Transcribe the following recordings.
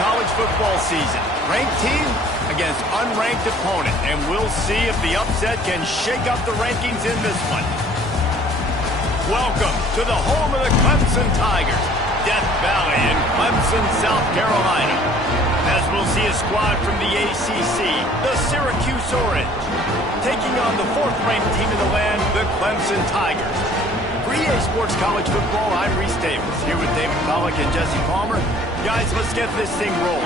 college football season. Ranked team against unranked opponent, and we'll see if the upset can shake up the rankings in this one. Welcome to the home of the Clemson Tigers, Death Valley in Clemson, South Carolina. As we'll see a squad from the ACC, the Syracuse Orange, taking on the fourth-ranked team in the land, the Clemson Tigers. For EA Sports College Football, I'm Reese Davis, here with David Pollack and Jesse Palmer. Guys, let's get this thing rolling.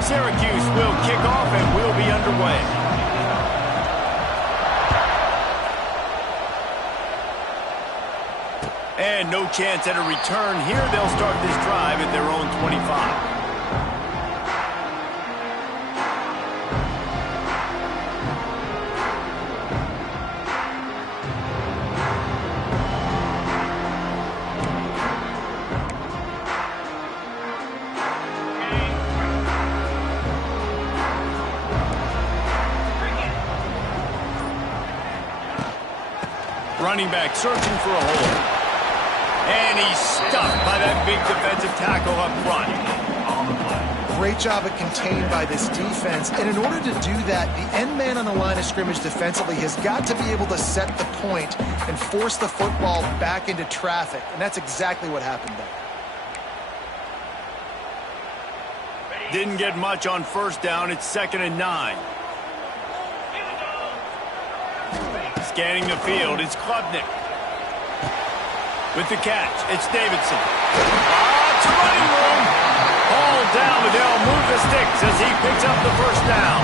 Syracuse will kick off and we'll be underway. And no chance at a return here. They'll start this drive at their own 25. Running back searching for a hole. And he's stuffed by that big defensive tackle up front. Great job at contained by this defense. And in order to do that, the end man on the line of scrimmage defensively has got to be able to set the point and force the football back into traffic. And that's exactly what happened there. Didn't get much on first down. It's 2nd and 9. Scanning the field, it's Klubnik. With the catch, it's Davidson. It's a running room. Ball down, but they'll move the sticks as he picks up the first down.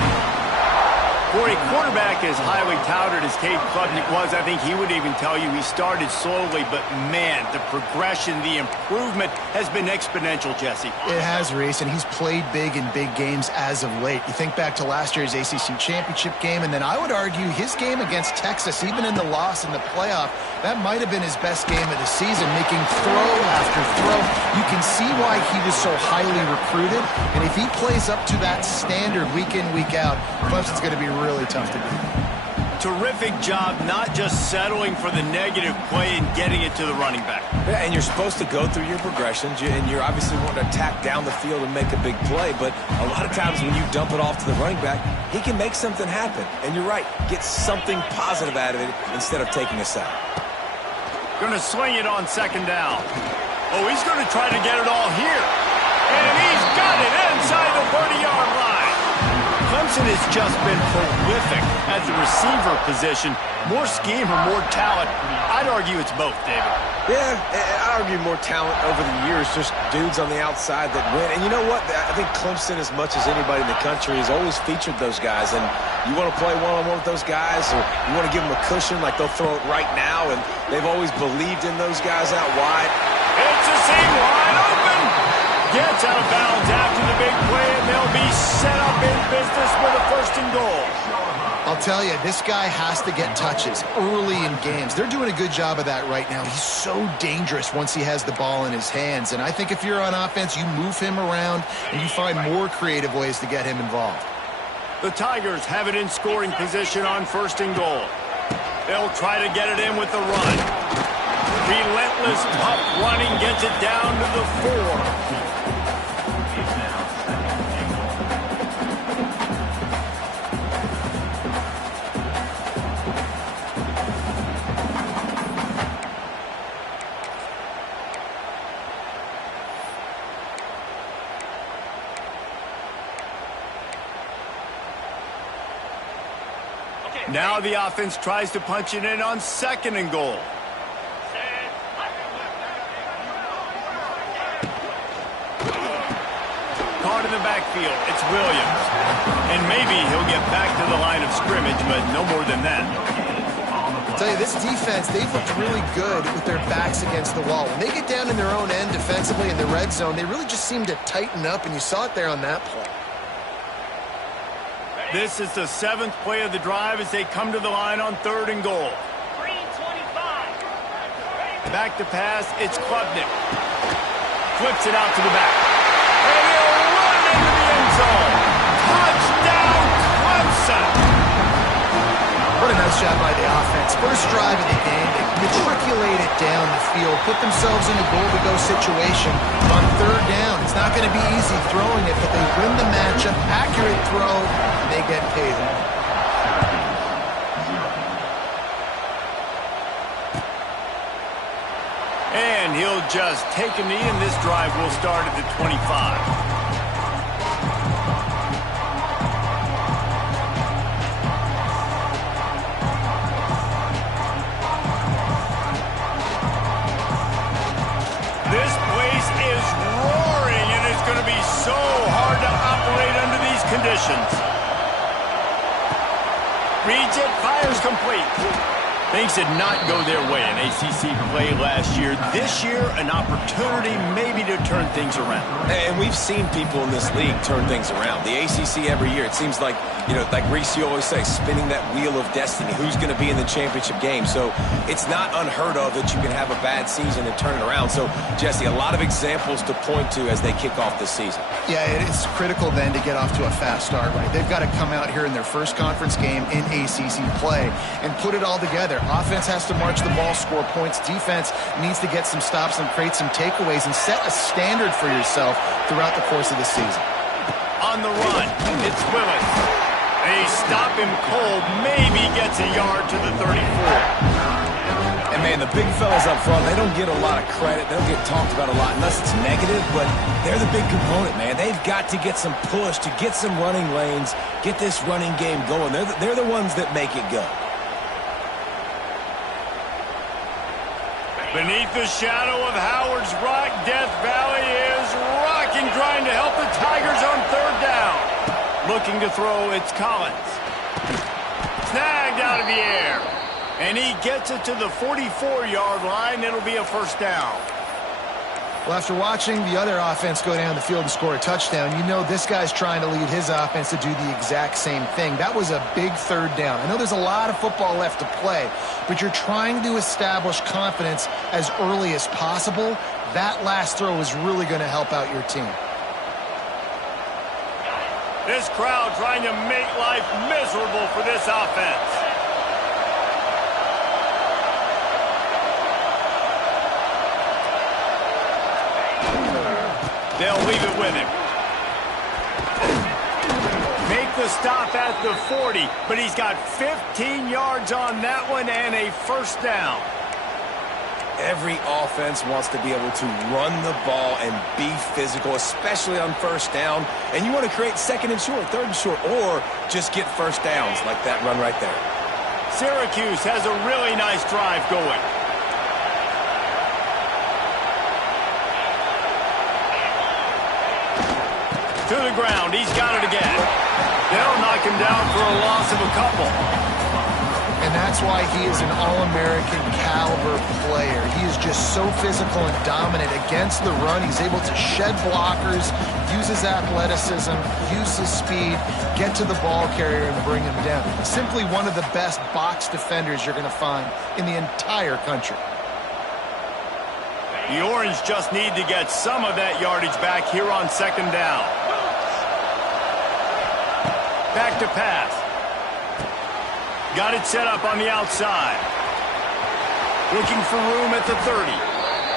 For a quarterback as highly touted as Cade Klubnik was, I think he would even tell you he started slowly, but man, the progression, the improvement has been exponential, Jesse. It has, Reese, and he's played big in big games as of late. You think back to last year's ACC championship game, and then I would argue his game against Texas, even in the loss in the playoff, that might have been his best game of the season, making throw after throw. You can see why he was so highly recruited, and if he plays up to that standard week in, week out, Clemson's going to be really tough to beat. Terrific job not just settling for the negative play and getting it to the running back. Yeah, and you're supposed to go through your progressions, and you're obviously wanting to attack down the field and make a big play, but a lot of times when you dump it off to the running back, he can make something happen. And you're right, get something positive out of it instead of taking a sack. Going to swing it on 2nd down. Oh, he's going to try to get it all here. And he's got it inside the 30-yard line. Clemson has just been prolific at the receiver position. More scheme or more talent? I'd argue it's both, David. Yeah, I'd argue more talent over the years, just dudes on the outside that win. And you know what? I think Clemson, as much as anybody in the country, has always featured those guys. And you want to play one-on-one with those guys, or you want to give them a cushion like they'll throw it right now, and they've always believed in those guys out wide. It's a seam wide open. Gets out of bounds after the big play, and they'll be set up in business with a 1st and goal. I'll tell you, this guy has to get touches early in games. They're doing a good job of that right now. He's so dangerous once he has the ball in his hands. And I think if you're on offense, you move him around and you find more creative ways to get him involved. The Tigers have it in scoring position on 1st and goal. They'll try to get it in with the run. Relentless, tough running gets it down to the 4. Now the offense tries to punch it in on 2nd and goal. Caught in the backfield, it's Williams. And maybe he'll get back to the line of scrimmage, but no more than that. I'll tell you, this defense, they've looked really good with their backs against the wall. When they get down in their own end defensively in the red zone, they really just seem to tighten up, and you saw it there on that play. This is the 7th play of the drive as they come to the line on 3rd and goal. Back to pass, it's Klubnik. flips it out to the back. And he'll run into the end zone. Touchdown, Clemson. What a nice job by the offense. First drive of the game, they matriculate it down the field, put themselves in a goal-to-go situation on third down. It's not going to be easy throwing it, but they win the matchup, accurate throw, and they get paid. And he'll just take a knee, and this drive will start at the 25. This place is roaring, and it's going to be so hard to operate under these conditions. Reads it, fires complete. Things did not go their way in ACC play last year. This year, an opportunity maybe to turn things around. And we've seen people in this league turn things around. The ACC every year, it seems like, you know, like Reese, you always say, spinning that wheel of destiny. Who's going to be in the championship game? So it's not unheard of that you can have a bad season and turn it around. So, Jesse, a lot of examples to point to as they kick off this season. Yeah, it is critical then to get off to a fast start, right? They've got to come out here in their first conference game in ACC play and put it all together. Offense has to march the ball, score points. Defense needs to get some stops and create some takeaways and set a standard for yourself throughout the course of the season. On the run, it's Willis. They stop him cold, maybe gets a yard to the 34. And, man, the big fellas up front, they don't get a lot of credit. They don't get talked about a lot unless it's negative, but they're the big component, man. They've got to get some push, to get some running lanes, get this running game going. They're the ones that make it go. Beneath the shadow of Howard's Rock, Death Valley is rocking, trying to help the Tigers on third down. Looking to throw, it's Collins. Snagged out of the air. And he gets it to the 44-yard line. It'll be a first down. Well, after watching the other offense go down the field and score a touchdown, you know this guy's trying to lead his offense to do the exact same thing. That was a big third down. I know there's a lot of football left to play, but you're trying to establish confidence as early as possible. That last throw is really going to help out your team. This crowd trying to make life miserable for this offense. They'll leave it with him. Make the stop at the 40, but he's got 15 yards on that one and a first down. Every offense wants to be able to run the ball and be physical, especially on first down. And you want to create second and short, third and short, or just get first downs like that run right there. Syracuse has a really nice drive going. To the ground, he's got it again. They'll knock him down for a loss of a couple. And that's why he is an All-American caliber player. He is just so physical and dominant against the run. He's able to shed blockers, use his athleticism, use his speed, get to the ball carrier and bring him down. Simply one of the best box defenders you're going to find in the entire country. The Orange just need to get some of that yardage back here on second down. Back to pass. Got it set up on the outside. Looking for room at the 30.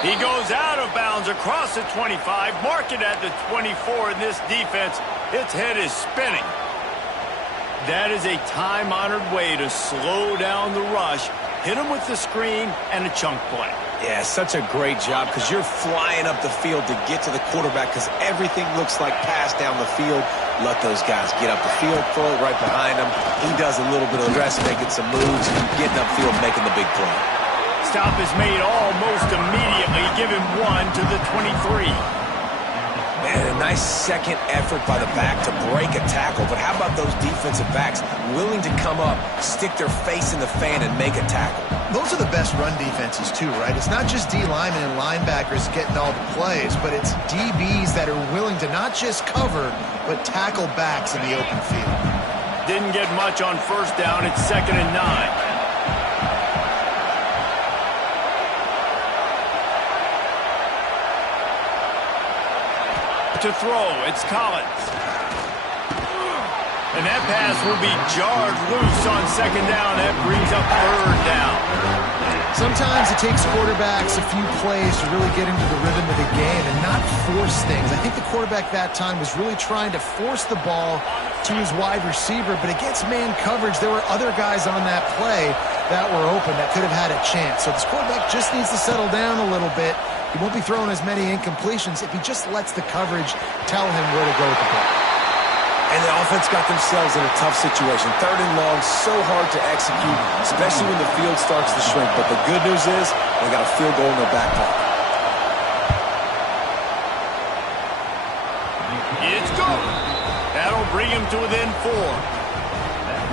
He goes out of bounds across the 25. Mark it at the 24 in this defense. Its head is spinning. That is a time-honored way to slow down the rush. Hit him with the screen and a chunk play. Yeah, such a great job because you're flying up the field to get to the quarterback because everything looks like pass down the field. Let those guys get up the field, throw it right behind him. He does a little bit of the rest, making some moves, and getting upfield, making the big play. Stop is made almost immediately. Give him one to the 23. Man, a nice second effort by the back to break a tackle. But how about those defensive backs willing to come up, stick their face in the fan, and make a tackle? Those are the best run defenses, too, right? It's not just D linemen and linebackers getting all the plays, but it's DBs that are willing to not just cover, but tackle backs in the open field. Didn't get much on first down. It's 2nd and 9. to throw. It's Collins. And that pass will be jarred loose on second down. That brings up third down. Sometimes it takes quarterbacks a few plays to really get into the rhythm of the game and not force things. I think the quarterback that time was really trying to force the ball to his wide receiver, but against man coverage, there were other guys on that play that were open that could have had a chance. So this quarterback just needs to settle down a little bit. He won't be throwing as many incompletions if he just lets the coverage tell him where to go with the ball. And the offense got themselves in a tough situation. Third and long, so hard to execute, especially when the field starts to shrink. But the good news is they got a field goal in their back pocket. It's good. That'll bring him to within 4.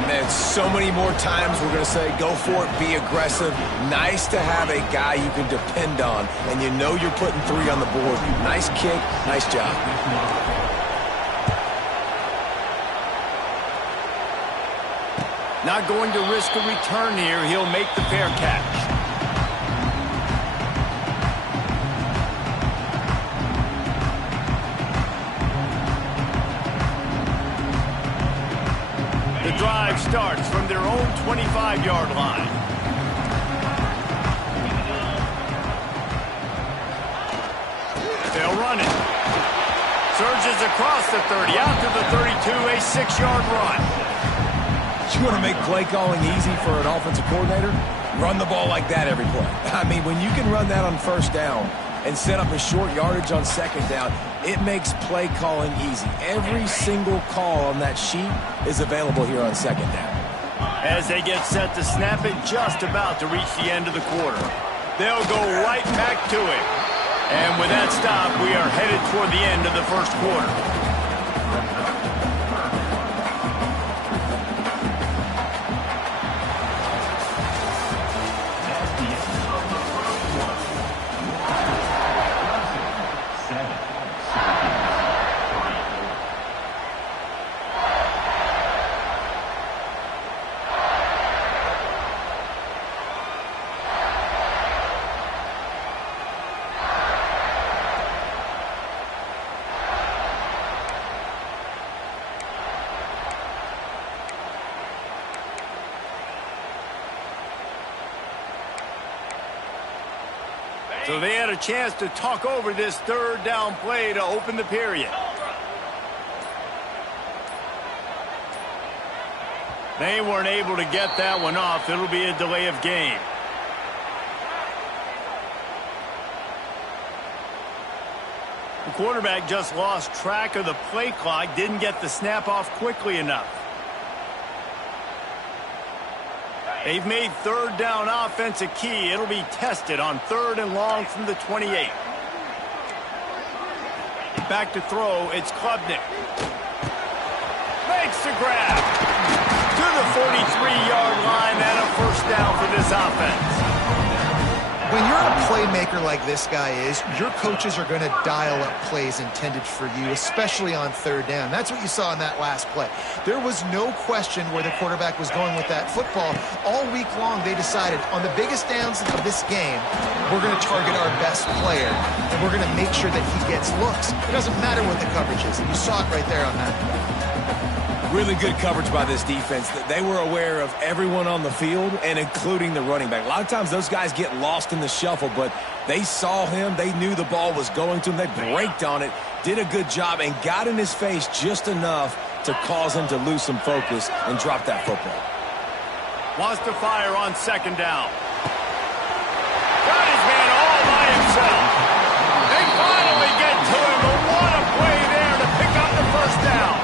Man, so many more times we're going to say, go for it, be aggressive. Nice to have a guy you can depend on, and you know you're putting 3 on the board. Nice kick, nice job. Not going to risk a return here. He'll make the fair catch. The drive starts from their own 25-yard line. They'll run it. Surges across the 30, out to the 32, a 6-yard run. You want to make play calling easy for an offensive coordinator? Run the ball like that every play. I mean, when you can run that on first down and set up a short yardage on second down, it makes play calling easy. Every single call on that sheet is available here on second down. As they get set to snap it, just about to reach the end of the quarter. They'll go right back to it. And with that stop, we are headed toward the end of the first quarter. So they had a chance to talk over this third down play to open the period. They weren't able to get that one off. It'll be a delay of game. The quarterback just lost track of the play clock, didn't get the snap off quickly enough. They've made third down offense a key. It'll be tested on 3rd and long from the 28. Back to throw. It's Klubnik. Makes the grab. To the 43-yard line and a first down for this offense. When you're a playmaker like this guy is, your coaches are going to dial up plays intended for you, especially on third down. That's what you saw in that last play. There was no question where the quarterback was going with that football. All week long, they decided on the biggest downs of this game, we're going to target our best player, and we're going to make sure that he gets looks. It doesn't matter what the coverage is. You saw it right there on that play. Really good coverage by this defense. They were aware of everyone on the field and including the running back. A lot of times those guys get lost in the shuffle, but they saw him. They knew the ball was going to him. They braked on it, did a good job, and got in his face just enough to cause him to lose some focus and drop that football. Wants to fire on second down. Got his man all by himself. They finally get to him, but what a play there to pick up the first down.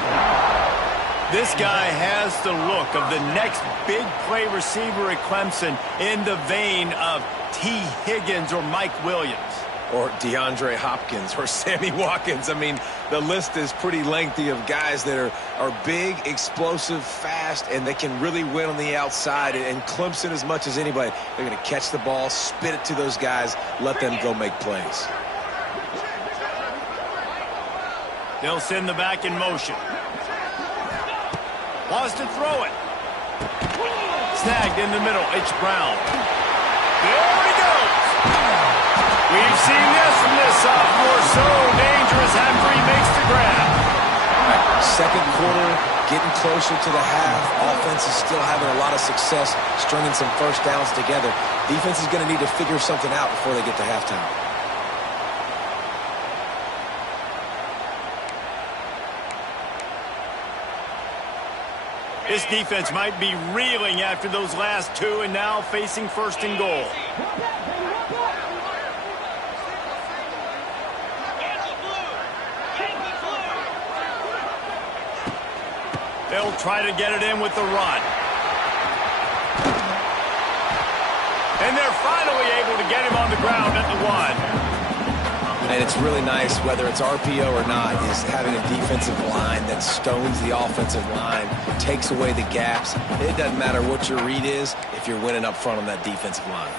This guy has the look of the next big play receiver at Clemson in the vein of T. Higgins or Mike Williams. Or DeAndre Hopkins or Sammy Watkins. I mean, the list is pretty lengthy of guys that are big, explosive, fast, and they can really win on the outside. And Clemson, as much as anybody, they're going to catch the ball, spit it to those guys, let them go make plays. They'll send the back in motion. Wants to throw it. Snagged in the middle. It's Brown. There he goes. We've seen this from this sophomore. So dangerous after he makes the grab. Second quarter, getting closer to the half. Offense is still having a lot of success stringing some first downs together. Defense is going to need to figure something out before they get to halftime. This defense might be reeling after those last two and now facing first and goal. They'll try to get it in with the run. And they're finally able to get him on the ground at the 1. And it's really nice, whether it's RPO or not, is having a defensive line that stones the offensive line, takes away the gaps. It doesn't matter what your read is if you're winning up front on that defensive line.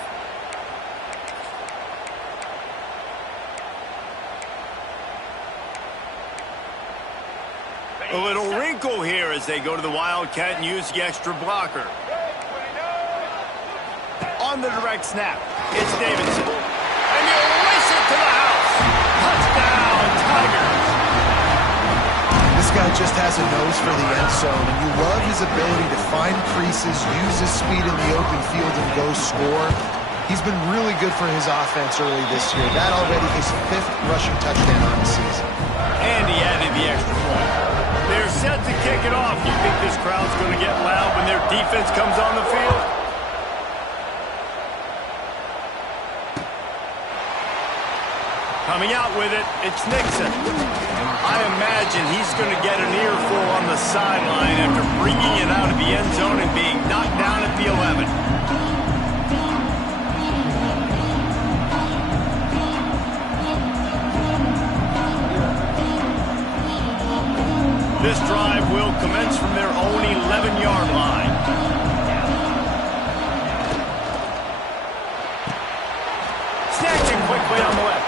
A little wrinkle here as they go to the Wildcat and use the extra blocker. On the direct snap, it's Davidson. And he'll race it to the house. Touchdown, Tigers. This guy just has a nose for the end zone, and you love his ability to find creases, use his speed in the open field, and go score. He's been really good for his offense early this year. That already his 5th rushing touchdown on the season. And he added the extra point. They're set to kick it off. Do you think this crowd's going to get loud when their defense comes on the field? Coming out with it, it's Nixon. I imagine he's going to get an earful on the sideline after bringing it out of the end zone and being knocked down at the 11. This drive will commence from their own 11-yard line. Snatching quickly on the left.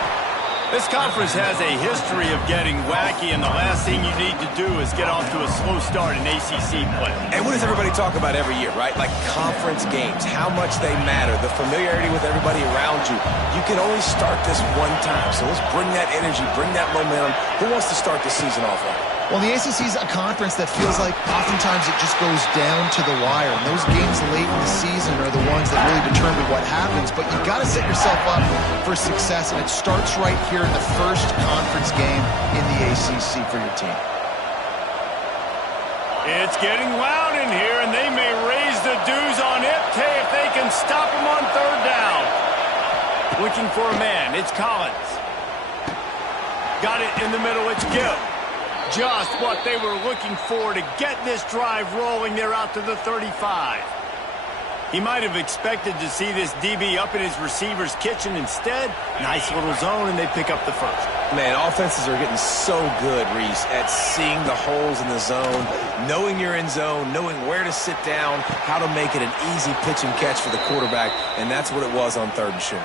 This conference has a history of getting wacky, and the last thing you need to do is get off to a slow start in ACC play. And what does everybody talk about every year, right? Like conference games, how much they matter, the familiarity with everybody around you. You can only start this one time, so let's bring that energy, bring that momentum. Who wants to start the season off right? Well, the ACC is a conference that feels like oftentimes it just goes down to the wire. And those games late in the season are the ones that really determine what happens. But you've got to set yourself up for success, and it starts right here in the first conference game in the ACC for your team. It's getting loud in here, and they may raise the dues on Iptay if they can stop him on 3rd down. Looking for a man. It's Collins. Got it in the middle. It's Gill. Just what they were looking for to get this drive rolling. They're out to the 35. He might have expected to see this DB up in his receiver's kitchen. Instead, nice little zone, and they pick up the first. Man, offenses are getting so good, Reese, at seeing the holes in the zone, knowing you're in zone, knowing where to sit down, how to make it an easy pitch and catch for the quarterback, and that's what it was on 3rd and short.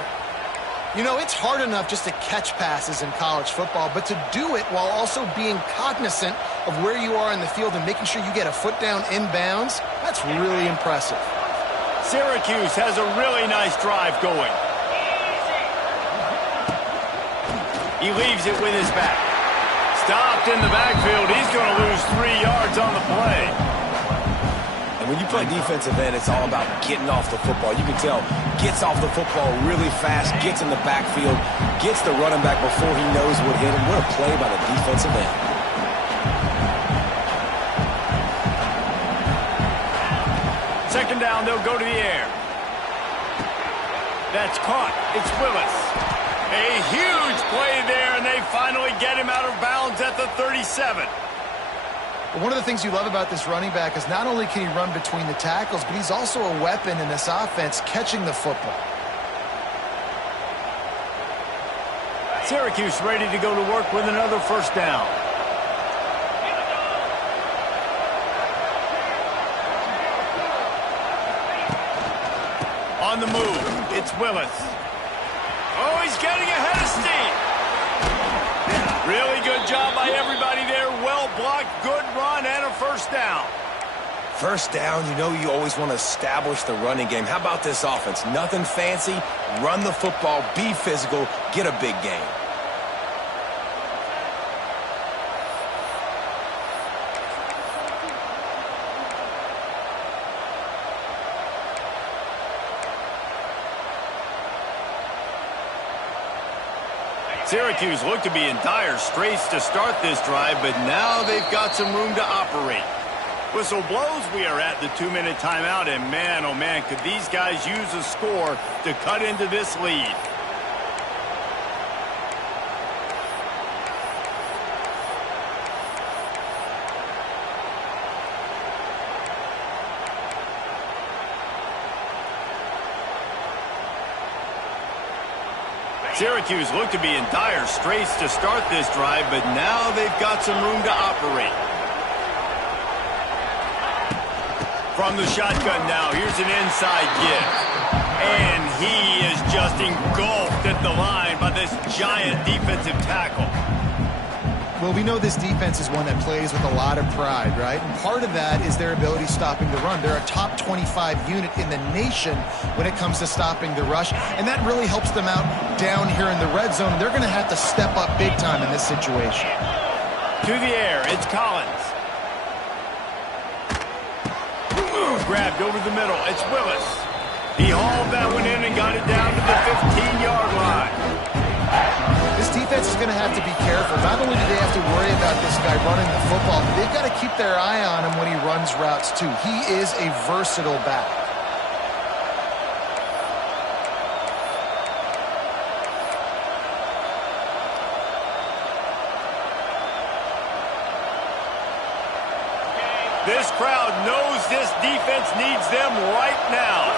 You know, it's hard enough just to catch passes in college football, but to do it while also being cognizant of where you are in the field and making sure you get a foot down inbounds, that's really impressive. Syracuse has a really nice drive going. He leaves it with his back. Stopped in the backfield. He's going to lose 3 yards on the play. And when you play defensive end, it's all about getting off the football. You can tell, gets off the football really fast, gets in the backfield, gets the running back before he knows what hit him. What a play by the defensive end. Second down, they'll go to the air. That's caught. It's Willis. A huge play there, and they finally get him out of bounds at the 37. One of the things you love about this running back is not only can he run between the tackles, but he's also a weapon in this offense catching the football. Syracuse ready to go to work with another first down. On the move, it's Willis. Oh, he's getting ahead of steam. Really good job by everybody there. Well blocked, good run, and a first down. First down, you know you always want to establish the running game. How about this offense? Nothing fancy. Run the football, be physical, get a big gain. Syracuse looked to be in dire straits to start this drive, but now they've got some room to operate. Whistle blows, we are at the 2-minute timeout, and man, oh man, could these guys use a score to cut into this lead. Syracuse looked to be in dire straits to start this drive, but now they've got some room to operate. From the shotgun now, here's an inside give. And he is just engulfed at the line by this giant defensive tackle. Well, we know this defense is one that plays with a lot of pride, right? And part of that is their ability stopping the run. They're a top 25 unit in the nation when it comes to stopping the rush, and that really helps them out down here in the red zone. They're going to have to step up big time in this situation. To the air, it's Collins. Grabbed over the middle, it's Willis. He hauled that one in and got it down to the 15-yard line. This defense is going to have to be careful. Not only do they have to worry about this guy running the football, but they've got to keep their eye on him when he runs routes too. He is a versatile back. This crowd knows this defense needs them right now.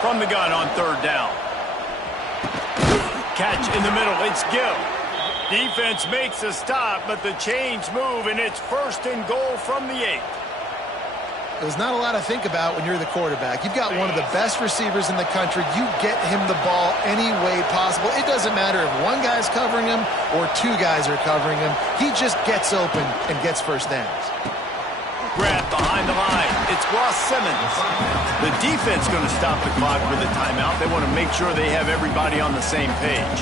From the gun on third down. Catch in the middle, it's Gill. Defense makes a stop, but the chains move, and it's 1st and goal from the 8. There's not a lot to think about when you're the quarterback. You've got one of the best receivers in the country. You get him the ball any way possible. It doesn't matter if one guy's covering him or 2 guys are covering him. He just gets open and gets first downs. Grab behind the line. It's Ross Simmons. The defense going to stop the clock for the timeout. They want to make sure they have everybody on the same page.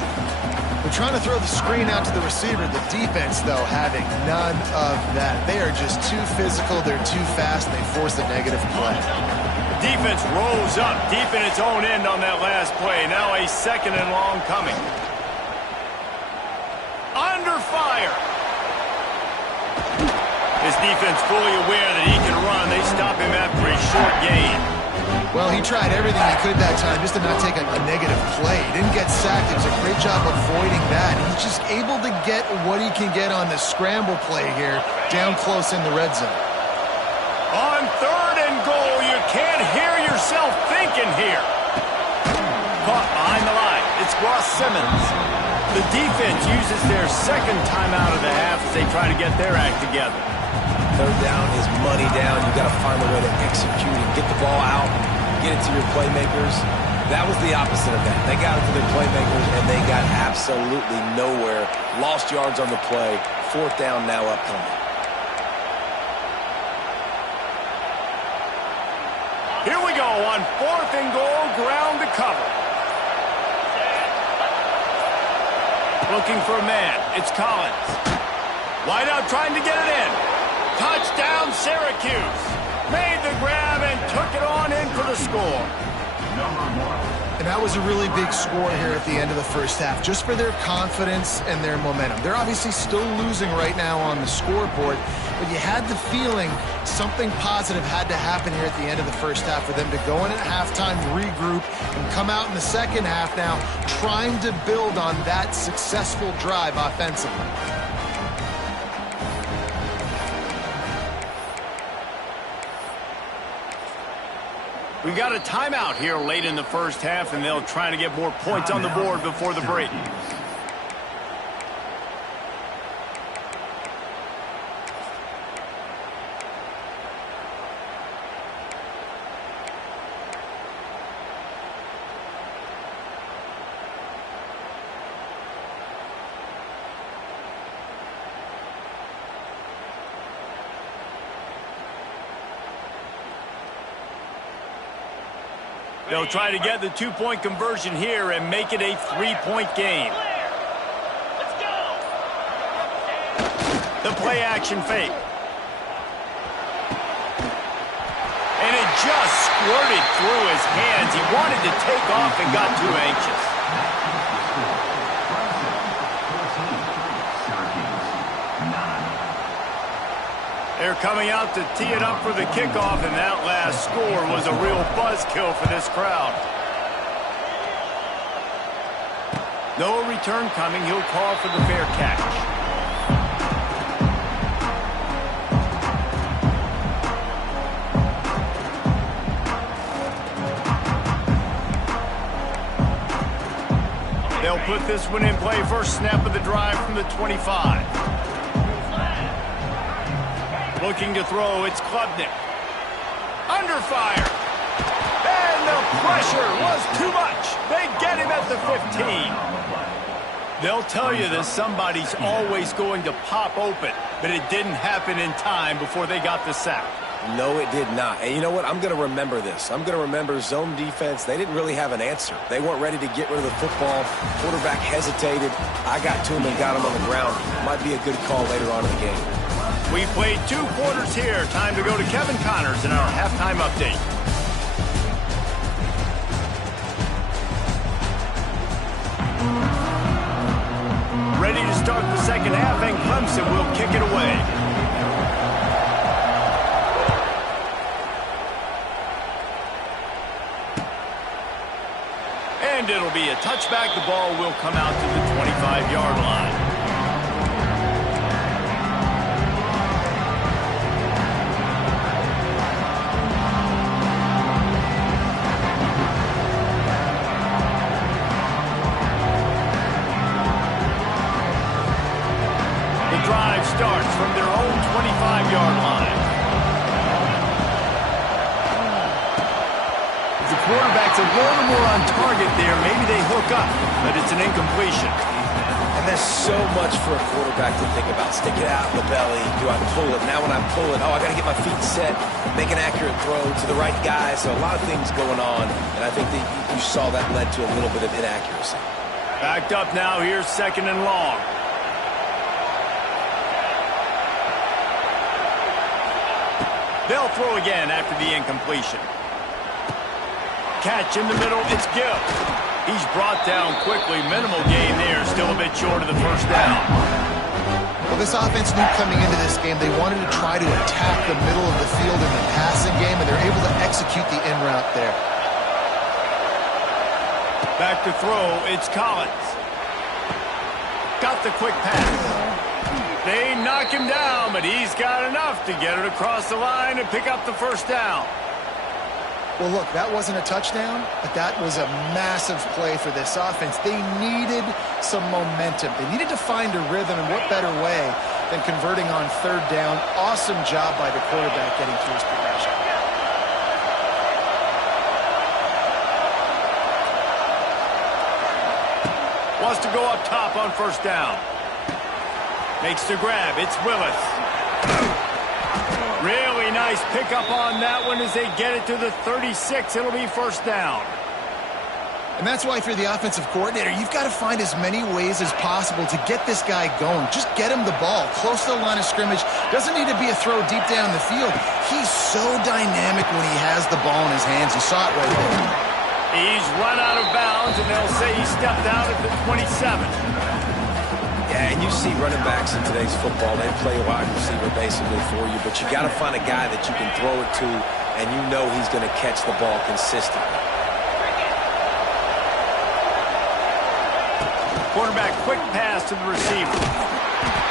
We're trying to throw the screen out to the receiver. The defense, though, having none of that. They are just too physical. They're too fast. And they force a negative play. The defense rolls up deep in its own end on that last play. Now a 2nd and long coming. Under fire. His defense fully aware that he can run. They stop him after a short gain. Well, he tried everything he could that time just to not take a negative play. He didn't get sacked. It was a great job avoiding that. He's just able to get what he can get on the scramble play here down close in the red zone. On 3rd and goal, you can't hear yourself thinking here. Caught behind the line. It's Ross Simmons. The defense uses their 2nd timeout of the half as they try to get their act together. 3rd down is money down. You've got to find a way to execute and get the ball out, get it to your playmakers. That was the opposite of that. They got it to their playmakers, and they got absolutely nowhere. Lost yards on the play. 4th down now upcoming. Here we go on 4th and goal, ground to cover. Looking for a man. It's Collins. Wide out trying to get it in. Touchdown, Syracuse. Made the grab and took it on in for the score. And that was a really big score here at the end of the first half, just for their confidence and their momentum. They're obviously still losing right now on the scoreboard, but you had the feeling something positive had to happen here at the end of the first half for them to go in at halftime, regroup, and come out in the second half now trying to build on that successful drive offensively. We've got a timeout here late in the first half, and they'll try to get more points on the board before the break. They'll try to get the two-point conversion here and make it a three-point game. The play-action fake. And it just squirted through his hands. He wanted to take off and got too anxious. They're coming out to tee it up for the kickoff, and that last score was a real buzzkill for this crowd. No return coming. He'll call for the fair catch. They'll put this one in play. First snap of the drive from the 25. Looking to throw, it's Klubnik. Under fire. And the pressure was too much. They get him at the 15. They'll tell you that somebody's always going to pop open, but it didn't happen in time before they got the sack. No, it did not. And you know what? I'm going to remember this. I'm going to remember zone defense. They didn't really have an answer. They weren't ready to get rid of the football. Quarterback hesitated. I got to him and got him on the ground. Might be a good call later on in the game. We played 2 quarters here. Time to go to Kevin Connors in our halftime update. Ready to start the second half, and Clemson will kick it away. And it'll be a touchback. The ball will come out to the 25-yard line. The drive starts from their own 25-yard line. The quarterback's a little more on target there. Maybe they hook up, but it's an incompletion. And there's so much for a quarterback to think about. Stick it out in the belly. Do I pull it? Now when I pull it, I got to get my feet set, make an accurate throw to the right guy. So a lot of things going on, and I think that you saw that led to a little bit of inaccuracy. Backed up now. Here's second and long. They'll throw again after the incompletion. Catch in the middle, it's Gill. He's brought down quickly. Minimal gain there, still a bit short of the first down. Well, this offense knew coming into this game they wanted to try to attack the middle of the field in the passing game, and they're able to execute the in route there. Back to throw, it's Collins. Got the quick pass. They knock him down, but he's got enough to get it across the line and pick up the first down. Well, look, that wasn't a touchdown, but that was a massive play for this offense. They needed some momentum. They needed to find a rhythm, and what better way than converting on third down. Awesome job by the quarterback getting through his progression. Wants to go up top on first down. Makes the grab. It's Willis. Really nice pickup on that one as they get it to the 36. It'll be first down. And that's why if you're the offensive coordinator, you've got to find as many ways as possible to get this guy going. Just get him the ball close to the line of scrimmage. Doesn't need to be a throw deep down the field. He's so dynamic when he has the ball in his hands. You saw it right there. He's run out of bounds, and they'll say he stepped out at the 27. Yeah, and you see running backs in today's football, they play a wide receiver basically for you, but you got to find a guy that you can throw it to, and you know he's going to catch the ball consistently. Quarterback quick pass to the receiver.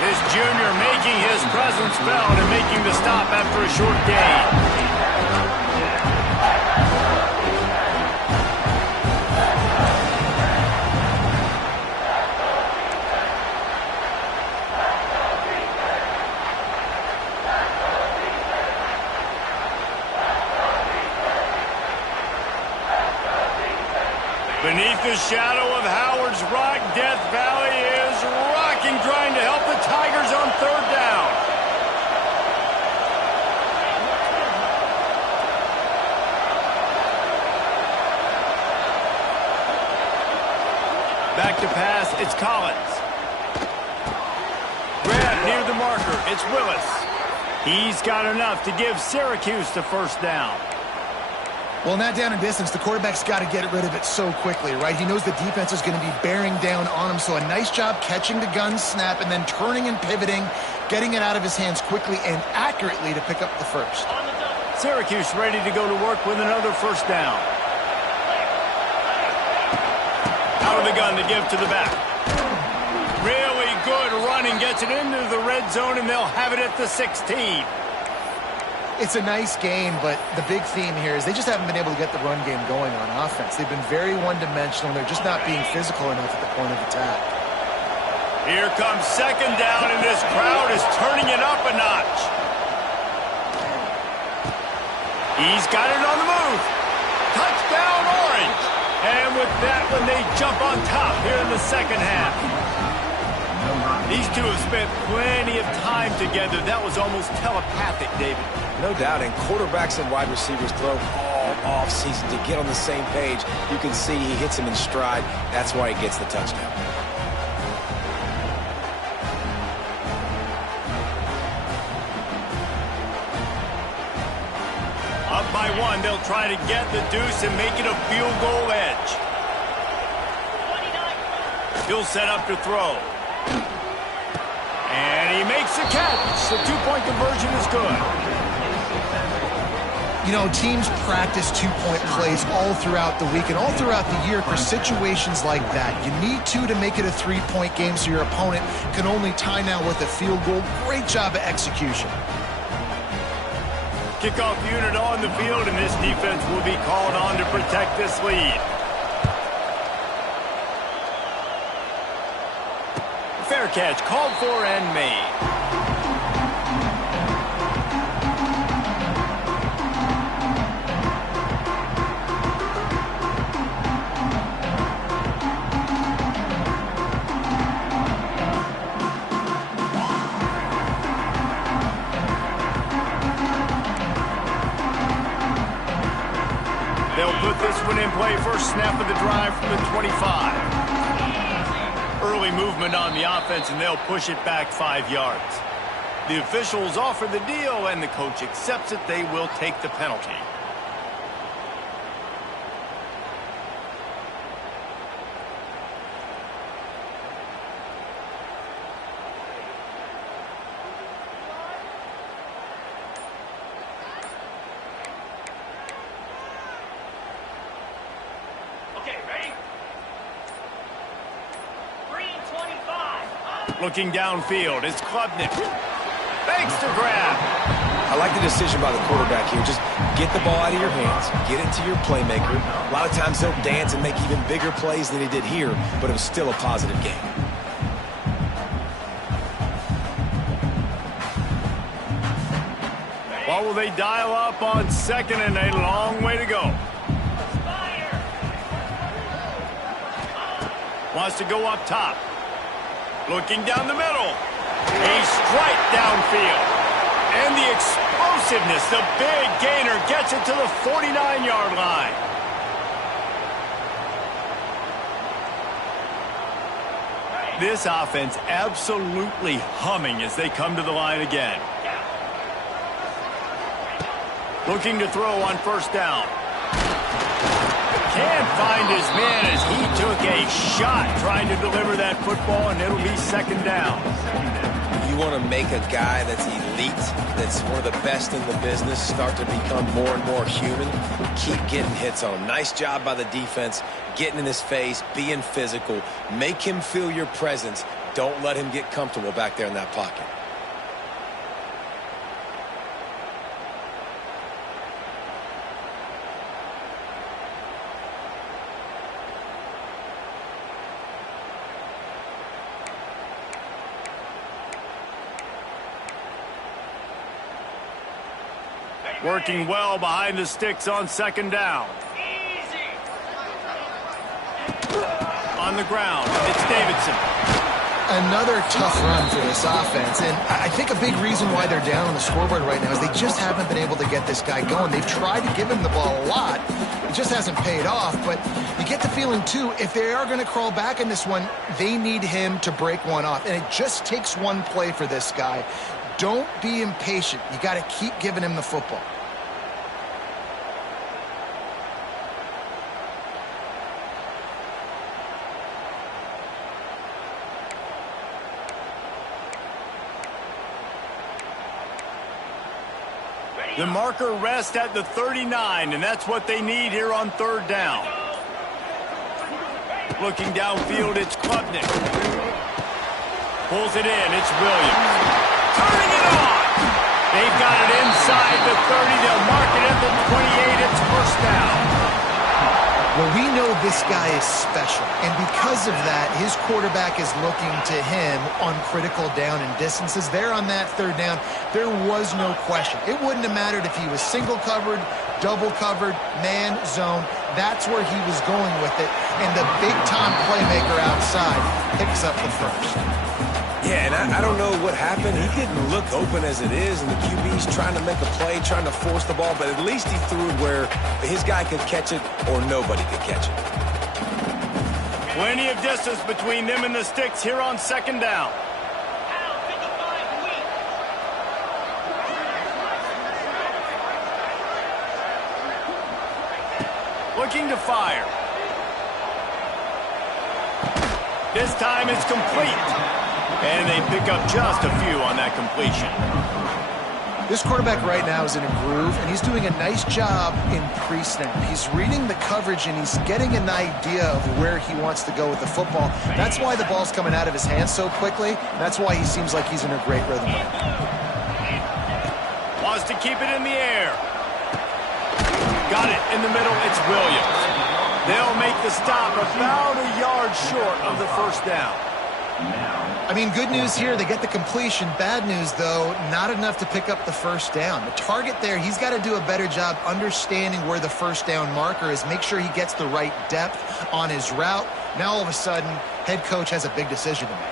This junior making his presence felt and making the stop after a short gain. Beneath the shadow of Howard's Rock, Death Valley is rocking, trying to help the Tigers on third down. Back to pass, it's Collins. Grab near the marker, it's Willis. He's got enough to give Syracuse the first down. Well, in that down and distance, the quarterback's got to get rid of it so quickly, right? He knows the defense is going to be bearing down on him, so a nice job catching the gun snap and then turning and pivoting, getting it out of his hands quickly and accurately to pick up the first. Syracuse ready to go to work with another first down. Out of the gun to give to the back. Really good running, gets it into the red zone, and they'll have it at the 16. It's a nice game, but the big theme here is they just haven't been able to get the run game going on offense. They've been very one-dimensional, and they're just not being physical enough at the point of attack. Here comes second down, and this crowd is turning it up a notch. He's got it on the move. Touchdown, Orange. And with that one, they jump on top here in the second half. These two have spent plenty of time together. That was almost telepathic, David. No doubt, and quarterbacks and wide receivers throw all off-season to get on the same page. You can see he hits him in stride. That's why he gets the touchdown. Up by one, they'll try to get the deuce and make it a field goal edge. He'll set up to throw. And he makes the catch. The two-point conversion is good. You know, teams practice two-point plays all throughout the week and all throughout the year for situations like that. You need two to make it a three-point game so your opponent can only tie now with a field goal. Great job of execution. Kickoff unit on the field, and this defense will be called on to protect this lead. Fair catch, called for and made. They'll put this one in play. First snap of the drive from the 25. Early movement on the offense, and they'll push it back 5 yards. The officials offer the deal, and the coach accepts it. They will take the penalty. Looking downfield, it's Klubnik. Thanks to grab. I like the decision by the quarterback here. Just get the ball out of your hands, get it to your playmaker. A lot of times he'll dance and make even bigger plays than he did here, but it was still a positive game. What will they dial up on second, and a long way to go? Wants to go up top. Looking down the middle. A strike downfield. And the explosiveness, the big gainer gets it to the 49-yard line. This offense absolutely humming as they come to the line again. Looking to throw on first down. Can't find his man as he took a shot trying to deliver that football, and it'll be second down. You want to make a guy that's elite, that's one of the best in the business, start to become more and more human. Keep getting hits on him. Nice job by the defense, getting in his face, being physical. Make him feel your presence. Don't let him get comfortable back there in that pocket. Working well behind the sticks on second down. On the ground, it's Davidson. Another tough run for this offense, and I think a big reason why they're down on the scoreboard right now is they just haven't been able to get this guy going. They've tried to give him the ball a lot. It just hasn't paid off, but you get the feeling, too, if they are going to crawl back in this one, they need him to break one off, and it just takes one play for this guy. Don't be impatient. You got to keep giving him the football. The marker rests at the 39, and that's what they need here on third down. Looking downfield, it's Klubnik. Pulls it in, it's Williams. Turning it on! They've got it inside the 30. They'll mark it at the 28. It's first down. Well, we know this guy is special, and because of that, his quarterback is looking to him on critical down and distances. There on that third down, there was no question. It wouldn't have mattered if he was single covered, double covered, man, zone. That's where he was going with it, and the big-time playmaker outside picks up the first. Yeah, and I don't know what happened. He didn't look open as it is, and the QB's trying to make a play, trying to force the ball, but at least he threw it where his guy could catch it or nobody could catch it. Plenty of distance between them and the sticks here on second down. Looking to fire. This time it's complete. And they pick up just a few on that completion. This quarterback right now is in a groove, and he's doing a nice job in pre-snap. He's reading the coverage, and he's getting an idea of where he wants to go with the football. That's why the ball's coming out of his hands so quickly. That's why he seems like he's in a great rhythm right now. Wants to keep it in the air. Got it in the middle. It's Williams. They'll make the stop about a yard short of the first down. I mean, good news here, they get the completion. Bad news, though, not enough to pick up the first down. The target there, he's got to do a better job understanding where the first down marker is, make sure he gets the right depth on his route. Now, all of a sudden, head coach has a big decision to make.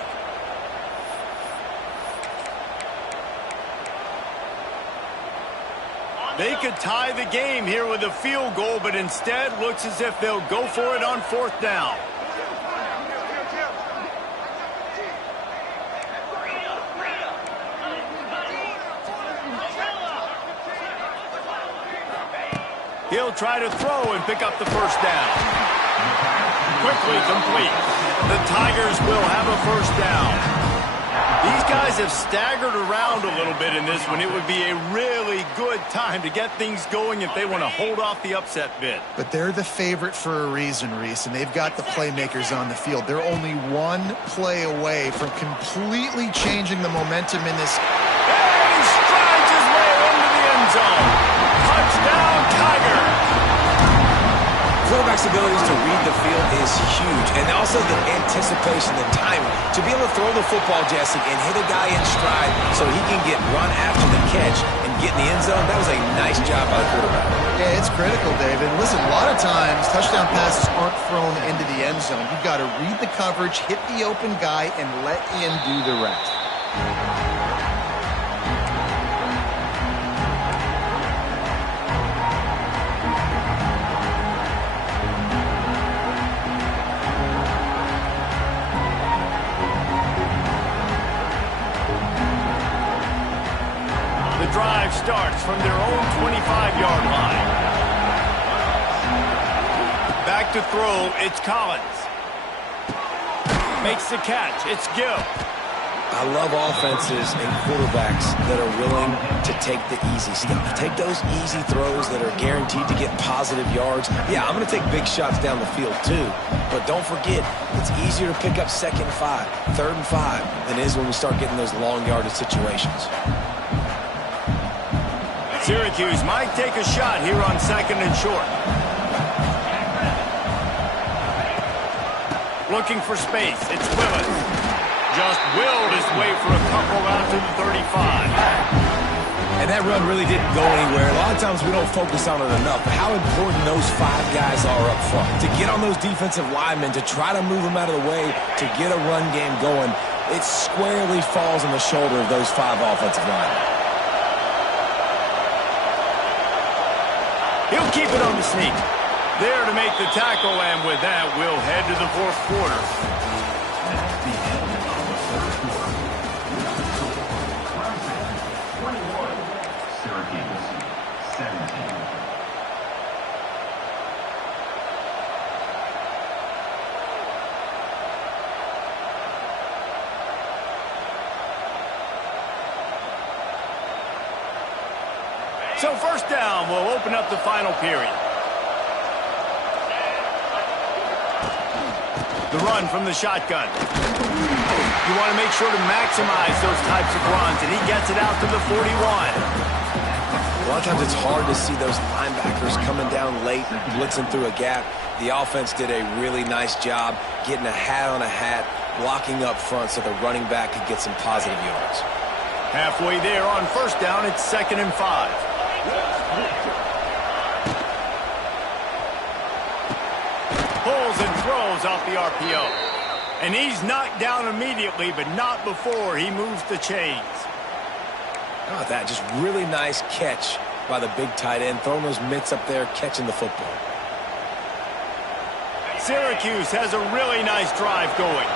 They could tie the game here with a field goal, but instead looks as if they'll go for it on fourth down. He'll try to throw and pick up the first down. Quickly complete. The Tigers will have a first down. These guys have staggered around a little bit in this one. It would be a really good time to get things going if they want to hold off the upset bid. But they're the favorite for a reason, Reese, and they've got the playmakers on the field. They're only one play away from completely changing the momentum in this. And he strides his way into the end zone. Touchdown, Tiger. Quarterback's abilities to read the field is huge, and also the anticipation, the timing. To be able to throw the football, Jesse, and hit a guy in stride so he can get run after the catch and get in the end zone, that was a nice job by the quarterback. Yeah, it's critical, David. Listen, a lot of times touchdown passes aren't thrown into the end zone. You've got to read the coverage, hit the open guy, and let him do the rest. Drive starts from their own 25-yard line. Back to throw, it's Collins. Makes the catch, it's Gill. I love offenses and quarterbacks that are willing to take the easy stuff. Take those easy throws that are guaranteed to get positive yards. Yeah, I'm going to take big shots down the field too, but don't forget, it's easier to pick up 2nd and 5, 3rd and 5 than it is when we start getting those long yardage situations. Syracuse might take a shot here on 2nd and short. Looking for space. It's Willis. Just willed his way for a couple out to the 35. And that run really didn't go anywhere. A lot of times we don't focus on it enough, but how important those 5 guys are up front. To get on those defensive linemen, to try to move them out of the way, to get a run game going. it squarely falls on the shoulder of those 5 offensive linemen. He'll keep it on the sneak. There to make the tackle, and with that, we'll head to the fourth quarter. So first down, we'll open up the final period. The run from the shotgun. You want to make sure to maximize those types of runs, and he gets it out to the 41. A lot of times it's hard to see those linebackers coming down late and blitzing through a gap. The offense did a really nice job getting a hat on a hat, blocking up front so the running back could get some positive yards. Halfway there on first down, it's 2nd and 5. Pulls and throws off the RPO. And he's knocked down immediately, but not before he moves the chains. How about that? Just really nice catch by the big tight end, throwing those mitts up there, catching the football. Syracuse has a really nice drive going.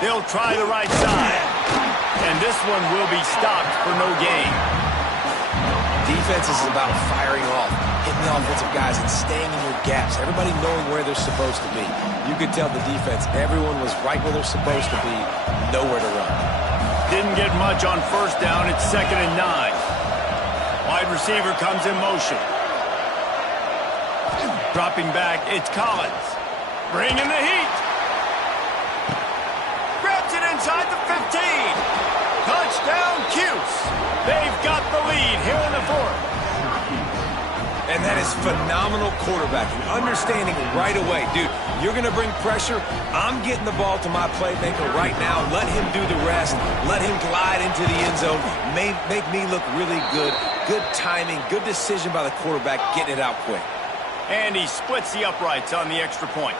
They'll try the right side. And this one will be stopped for no gain. Defense is about firing off, hitting the offensive guys, and staying in your gaps. Everybody knowing where they're supposed to be. You could tell the defense, everyone was right where they're supposed to be, nowhere to run. Didn't get much on first down. It's 2nd and 9. Wide receiver comes in motion. Dropping back, it's Collins. Bringing the heat. Inside the 15. Touchdown, Cuse. They've got the lead here in the 4th. And that is phenomenal quarterbacking. Understanding right away. Dude, you're going to bring pressure. I'm getting the ball to my playmaker right now. Let him do the rest. Let him glide into the end zone. Make me look really good. Good timing. Good decision by the quarterback, getting it out quick. And he splits the uprights on the extra point.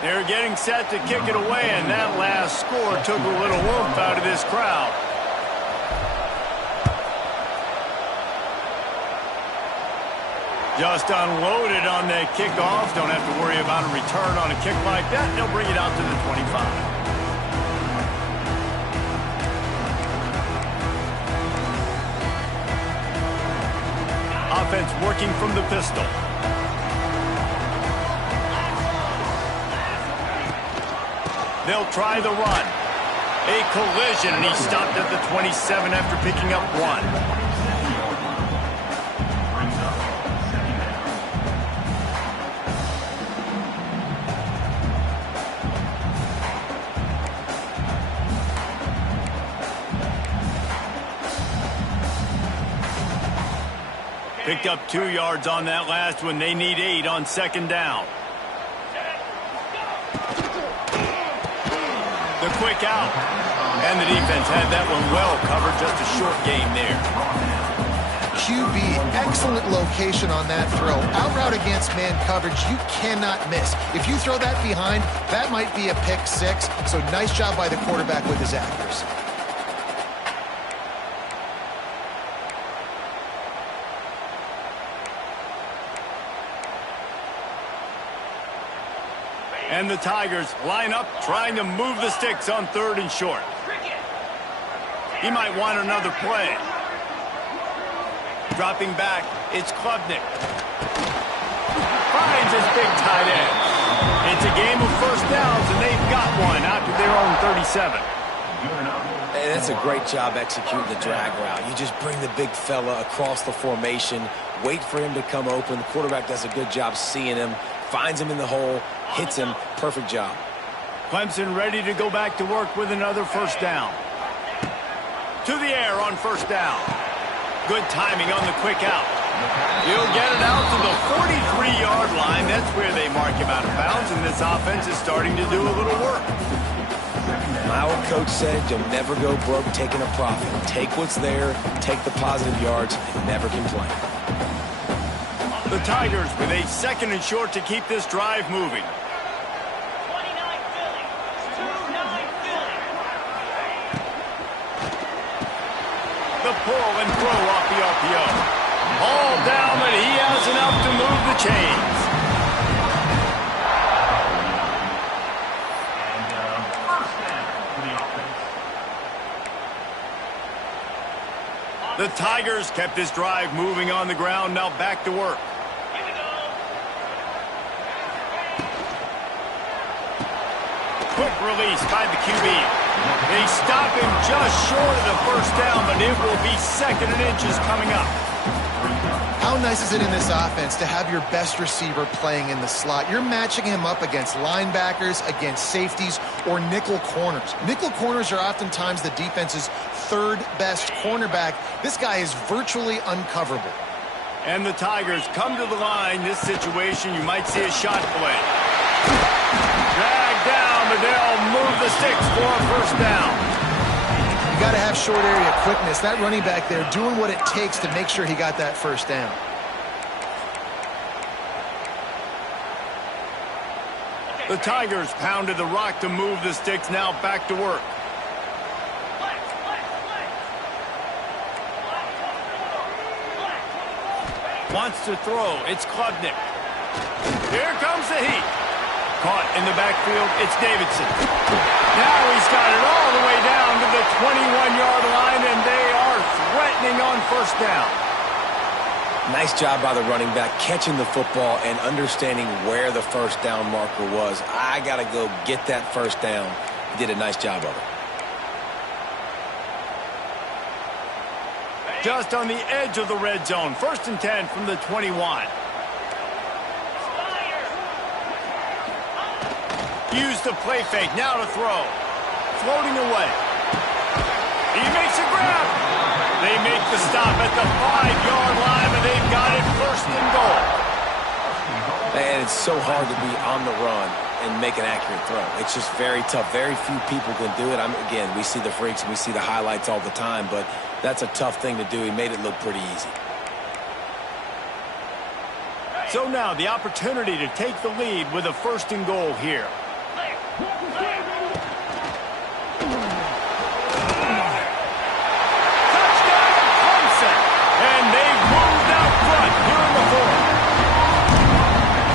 They're getting set to kick it away, and that last score took a little oomph out of this crowd. Just unloaded on that kickoff. Don't have to worry about a return on a kick like that. They'll bring it out to the 25. Offense working from the pistol. They'll try the run. A collision, and he stopped at the 27 after picking up 1. Picked up 2 yards on that last one. They need 8 on 2nd down. The quick out. And the defense had that one well covered. Just a short game there. QB, excellent location on that throw. Out route against man coverage, you cannot miss. If you throw that behind, that might be a pick 6. So nice job by the quarterback with his accuracy. And the Tigers line up, trying to move the sticks on 3rd and short. He might want another play. Dropping back, it's Klubnik. Finds his big tight end. It's a game of first downs, and they've got one out to their own 37. Hey, that's a great job executing the drag route. You just bring the big fella across the formation, wait for him to come open. The quarterback does a good job seeing him, finds him in the hole, hits him. Perfect job. Clemson ready to go back to work with another first down. To the air on first down. Good timing on the quick out. He'll get it out to the 43-yard line. That's where they mark him out of bounds, and this offense is starting to do a little work. My coach said you'll never go broke taking a profit. Take what's there, take the positive yards, and never complain. The Tigers with a 2nd and short to keep this drive moving. The pull and throw off the RPO. All down, but he has enough to move the chains. The Tigers kept this drive moving on the ground. Now back to work. Quick release by the QB. They stop him just short of the first down, but it will be 2nd and inches coming up. How nice is it in this offense to have your best receiver playing in the slot? You're matching him up against linebackers, against safeties, or nickel corners. Nickel corners are oftentimes the defense's 3rd best cornerback. This guy is virtually uncoverable. And the Tigers come to the line. This situation, you might see a shot play. Dragged down, but they'll move the sticks for a first down. You got to have short area quickness. That running back there doing what it takes to make sure he got that first down. The Tigers pounded the rock to move the sticks. Now back to work. Wants to throw. It's Klubnik. Here comes the heat. Caught in the backfield. It's Davidson. Now he's got it all the way down to the 21-yard line, and they are threatening on first down. Nice job by the running back, catching the football and understanding where the first down marker was. I got to go get that first down. He did a nice job of it. Just on the edge of the red zone. 1st and 10 from the 21. Use the play fake. Now to throw. Floating away. He makes a grab. They make the stop at the 5-yard line, and they've got it 1st and goal. And it's so hard to be on the run and make an accurate throw. It's just very tough. Very few people can do it. Again, we see the freaks and we see the highlights all the time, but that's a tough thing to do. He made it look pretty easy. So now the opportunity to take the lead with a 1st and goal here. Touchdown, Clemson! And they've moved out front here in the 4th.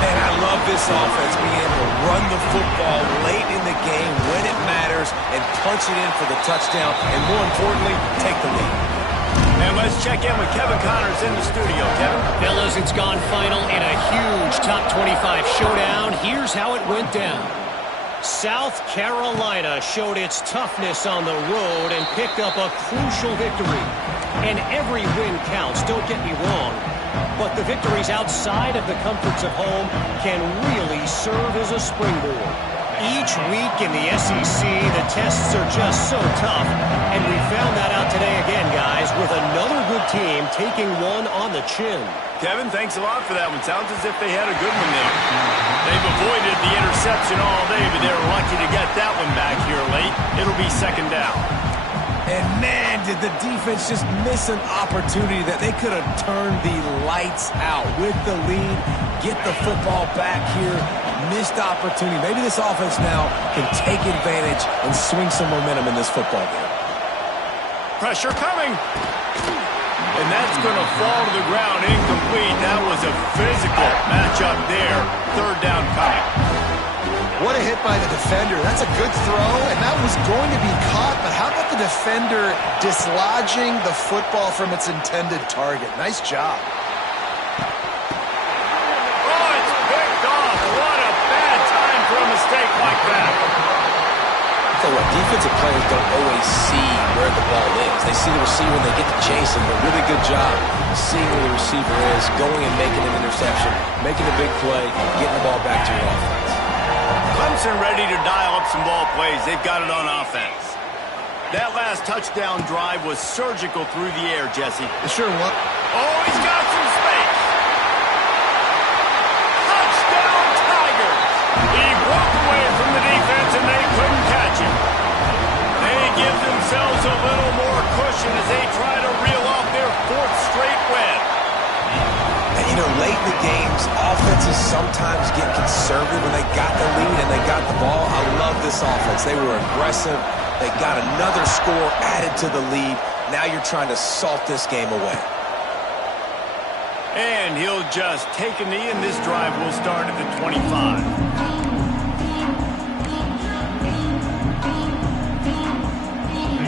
And I love this offense being able to run the football late in the game when it matters and punch it in for the touchdown, and more importantly, take the lead. And let's check in with Kevin Connors in the studio. Kevin? Fellas, it's gone final in a huge top 25 showdown. Here's how it went down. South Carolina showed its toughness on the road and picked up a crucial victory. And every win counts, don't get me wrong. But the victories outside of the comforts of home can really serve as a springboard. Each week in the SEC, the tests are just so tough. And we found that out today again, guys, with another good team taking one on the chin. Kevin, thanks a lot for that one. Sounds as if they had a good one there. They've avoided the interception all day, but they're lucky to get that one back here late. It'll be 2nd down. And man, did the defense just miss an opportunity that they could have turned the lights out with the lead, get the football back here. Missed opportunity. Maybe this offense now can take advantage and swing some momentum in this football game. Pressure coming. And that's going to fall to the ground incomplete. That was a physical matchup there. 3rd down coming. What a hit by the defender. That's a good throw, and that was going to be caught, but how about the defender dislodging the football from its intended target? Nice job. Oh, it's picked off. What a bad time for a mistake like that. So what, defensive players don't always see where the ball is. They see the receiver and they get to chase him. A really good job seeing where the receiver is, going and making an interception, making a big play, getting the ball back to your offense. Clemson ready to dial up some ball plays. They've got it on offense. That last touchdown drive was surgical through the air, Jesse. It sure was. Oh, he's got some space. Touchdown, Tigers. He broke away from the defense, and they couldn't catch him. a little more cushion as they try to reel off their 4th straight win. And, you know, late in the games, offenses sometimes get conservative when they got the lead and they got the ball. I love this offense. They were aggressive. They got another score added to the lead. Now you're trying to salt this game away. And he'll just take a knee, and this drive will start at the 25.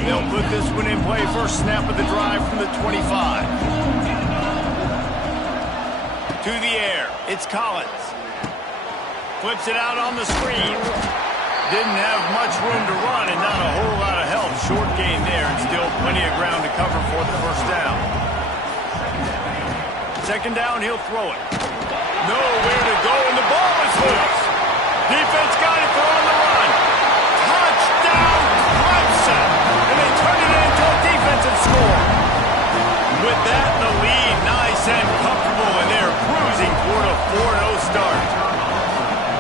They'll put this one in play. First snap of the drive from the 25. To the air. It's Collins. Flips it out on the screen. Didn't have much room to run and not a whole lot of help. Short gain there and still plenty of ground to cover for the first down. Second down, he'll throw it. Nowhere to go, and the ball is loose. Defense got it, they're on the run. Touchdown, Clemson! And they turn it into a defensive score. With that, the lead nice and comfortable, and they're cruising toward a 4-0 start.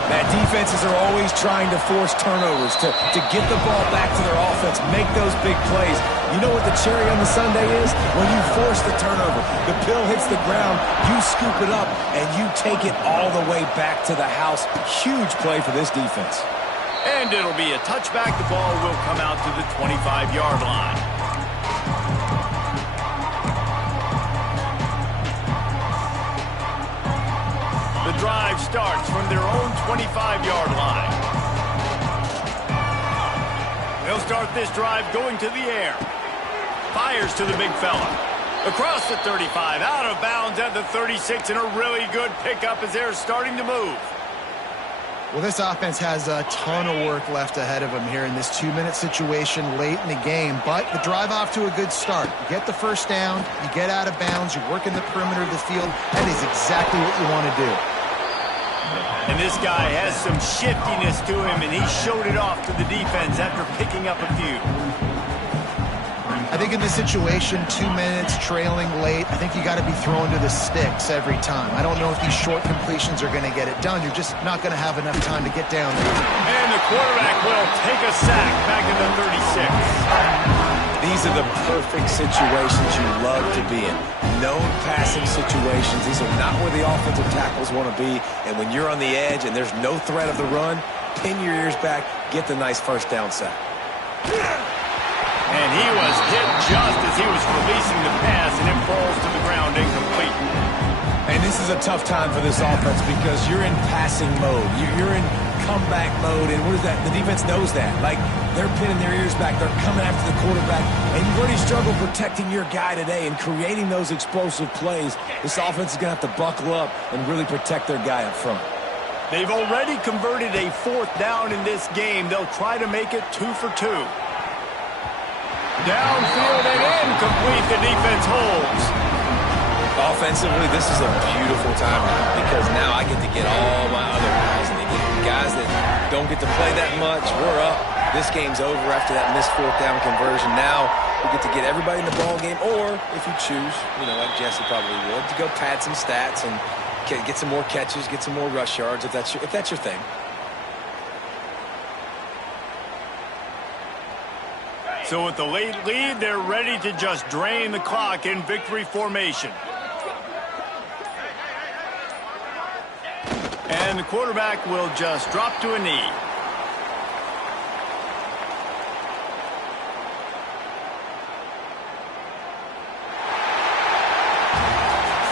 That defenses are always trying to force turnovers to get the ball back to their offense, make those big plays. You know what the cherry on the sundae is? When you force the turnover, the pill hits the ground, you scoop it up, and you take it all the way back to the house. Huge play for this defense. And it'll be a touchback. The ball will come out to the 25-yard line. The drive starts from their own 25-yard line. They'll start this drive going to the air. Fires to the big fella. Across the 35, out of bounds at the 36, and a really good pickup as they're starting to move. Well, this offense has a ton of work left ahead of them here in this 2-minute situation late in the game, but the drive off to a good start. You get the first down, you get out of bounds, you work in the perimeter of the field. That is exactly what you want to do. And this guy has some shiftiness to him, and he showed it off to the defense after picking up a few. I think in this situation, 2 minutes, trailing late, I think you got to be throwing to the sticks every time. I don't know if these short completions are going to get it done. You're just not going to have enough time to get down there. And the quarterback will take a sack back at the 36. These are the perfect situations you love to be in. Known passing situations. These are not where the offensive tackles want to be. And when you're on the edge and there's no threat of the run, pin your ears back, get the nice first down sack. And he was hit just as he was releasing the pass, and it falls to the ground incomplete. And this is a tough time for this offense because you're in passing mode. You're in comeback mode, and what is that? The defense knows that. Like, they're pinning their ears back. They're coming after the quarterback, and you've already struggled protecting your guy today and creating those explosive plays. This offense is going to have to buckle up and really protect their guy up front. They've already converted a 4th down in this game. They'll try to make it 2 for 2. Downfield and incomplete. The defense holds. Offensively, this is a beautiful time because now I get to get all my other guys in the game. Guys that don't get to play that much, we're up. This game's over after that missed 4th down conversion. Now we get to get everybody in the ball game, or if you choose, you know, like Jesse probably would, to go pad some stats and get some more catches, get some more rush yards if that's your thing. So with the late lead, they're ready to just drain the clock in victory formation. And the quarterback will just drop to a knee.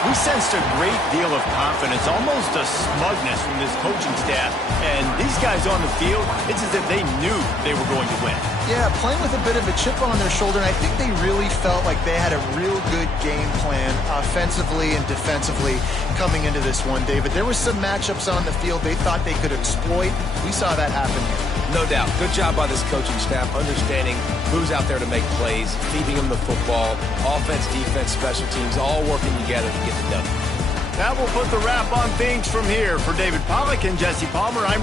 We sensed a great deal of confidence, almost a smugness from this coaching staff. And these guys on the field, it's as if they knew they were going to win. Yeah, playing with a bit of a chip on their shoulder, and I think they really felt like they had a real good game plan offensively and defensively coming into this one, David. There were some matchups on the field they thought they could exploit. We saw that happen here. No doubt. Good job by this coaching staff, understanding who's out there to make plays, feeding them the football, offense, defense, special teams, all working together to get it done. That will put the wrap on things from here. For David Pollack and Jesse Palmer, I'm